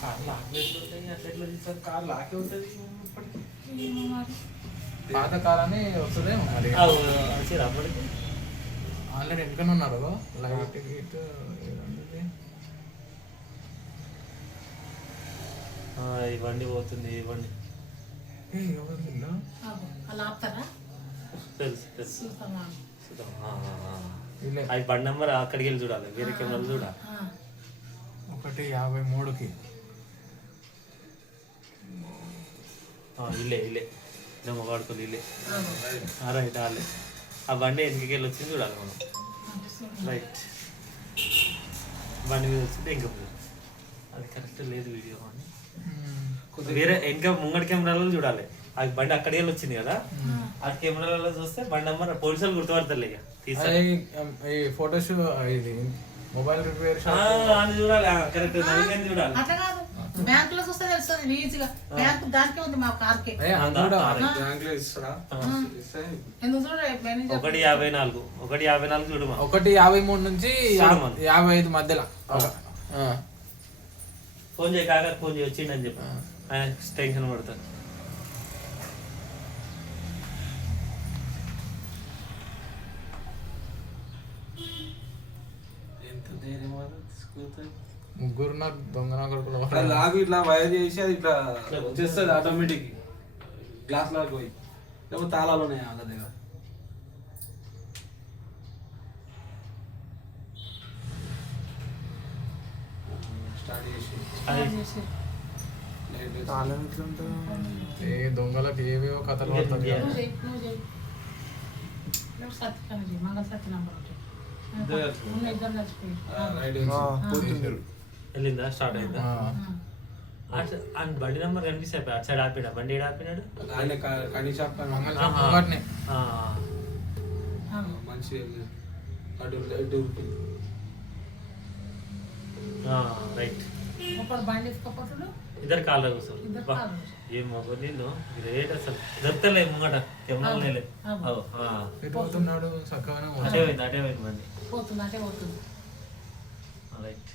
Car lock ఎట్లుంటాయి, అట్లా ఎట్లా తీస్తారు? కార్ లాకే ఉంటుంది ఇప్పటికి. ఏమో మరి. పాత కార్ అని వస్తుందేమో మరి. అప్పటికి ఆల్రెడీ వెనుకనే ఉన్నారు లైట్ గీట్ ఏదంటే ఈ బండి పోతుంది, ఈ బండి ఎవరు ఆగు. అలా ఆపుతారా? తెలుసు తెలుసు. చూస్తామా? చూద్దాం. అవి బండి నెంబర్ అక్కడికి వెళ్ళి చూడాలి, వేరే కెమెరాలు చూడాలి. 153కి ఇల్లే ఇల్లే వాడుకోవాలి, ఇల్లే రైట్ వాళ్ళే. ఆ బండి వెనకకి వెళ్ళి వచ్చింది చూడాలి మనం. రైట్ బండి మీద వచ్చింది ఇంకా అది కరెక్ట్ లేదు వీడియో అని వేరే వెనక ముంగడి కెమెరాలో చూడాలి. అది బండి అక్కడికి వెళ్ళి వచ్చింది కదా, ఆ కెమెరాలలో చూస్తే బండి నెంబర్ పోలీసులు గుర్తుపడతారు ఇక ఫోటోస్ ఇది మొబైల్ రిపేర్ అని చూడాలి. కరెక్ట్ నవీన్ చూడాలి. అట్లా కాదు, బ్యాంకులో చూస్తే తెలుస్తుంది ఈజీగా. బ్యాంకు దానికే ఉంది మా కార్కి. ఎందుకు చూడ 154 154 చూడమా. 153 నుంచి 55 మధ్యలో ఫోన్ చేయి, కాగా ఫోన్ చేయి వచ్చిండని చెప్పి ఆయన టెన్షన్ పడతాను. ఎంత ధైర్యం ముగ్గురు దొంగ లాగు ఇట్లా వైర్ చేసి అది ఇట్లా వచ్చేస్తుంది ఆటోమేటిక్. గ్లాస్ లాగా పోయి లేకపోతే తాళాలు ఉన్నాయి వాళ్ళ దగ్గర. స్టార్ట్ చేసి ఏ దొంగలకు ఏవేవో కథలు పడుతుంది. వెళ్ళిందా, స్టార్ట్ అయిందా? బండి నెంబర్ కనిపిస్తే అటు సైడ్ ఆపినా, బండి ఏడు ఆపినాడు. మంచి రైట్. బండి తీసుకోపోతాడు, ఇద్దరు కాళ్ళ కూర్చోరు. ఏం మొగ్గు నీళ్ళు గ్రేట్ అసలు. దొరుకుతలే ముంగట కెమెరాలు పోతున్నాడు చక్కగా అటే పోయింది బండి. పోతుంది అంటే పోతుంది. రైట్.